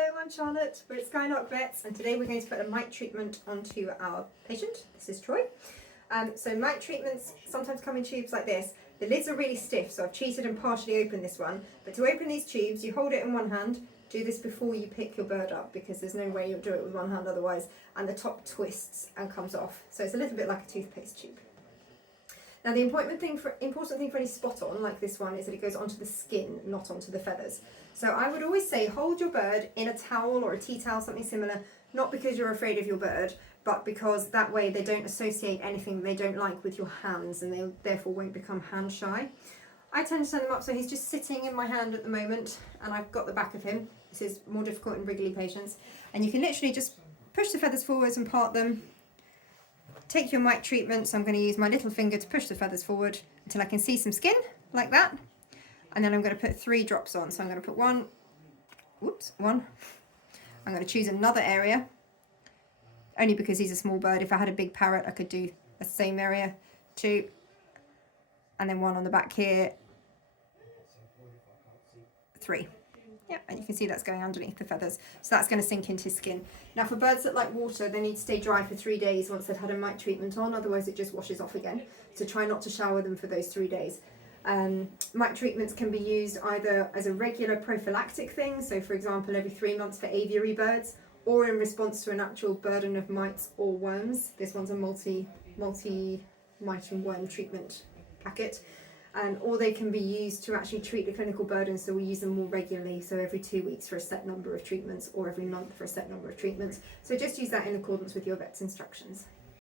Hello, I'm Charlotte. We're at Skylark Vets, and today we're going to put a mite treatment onto our patient. This is Troy. So mite treatments sometimes come in tubes like this. The lids are really stiff, so I've cheated and partially opened this one. But to open these tubes, you hold it in one hand. Do this before you pick your bird up, because there's no way you'll do it with one hand otherwise. And the top twists and comes off. So it's a little bit like a toothpaste tube. Now the important thing for any spot on like this one is that it goes onto the skin, not onto the feathers. So I would always say hold your bird in a towel or a tea towel, something similar, not because you're afraid of your bird, but because that way they don't associate anything they don't like with your hands, and they therefore won't become hand shy. I tend to turn them up so he's just sitting in my hand at the moment, and I've got the back of him. This is more difficult in wriggly patients. And you can literally just push the feathers forwards and part them. Take your mite treatment, so I'm going to use my little finger to push the feathers forward until I can see some skin, like that. And then I'm going to put 3 drops on. So I'm going to put one. I'm going to choose another area, only because he's a small bird. If I had a big parrot, I could do the same area. 2, and then 1 on the back here. 3. Yep, and you can see that's going underneath the feathers. So that's going to sink into his skin. Now for birds that like water, they need to stay dry for 3 days once they've had a mite treatment on, otherwise it just washes off again. So try not to shower them for those 3 days. Mite treatments can be used either as a regular prophylactic thing, so for example every 3 months for aviary birds, or in response to an actual burden of mites or worms. This one's a multi-mite and worm treatment packet. Or they can be used to actually treat the clinical burden, so we use them more regularly, so every 2 weeks for a set number of treatments, or every month for a set number of treatments. So just use that in accordance with your vet's instructions.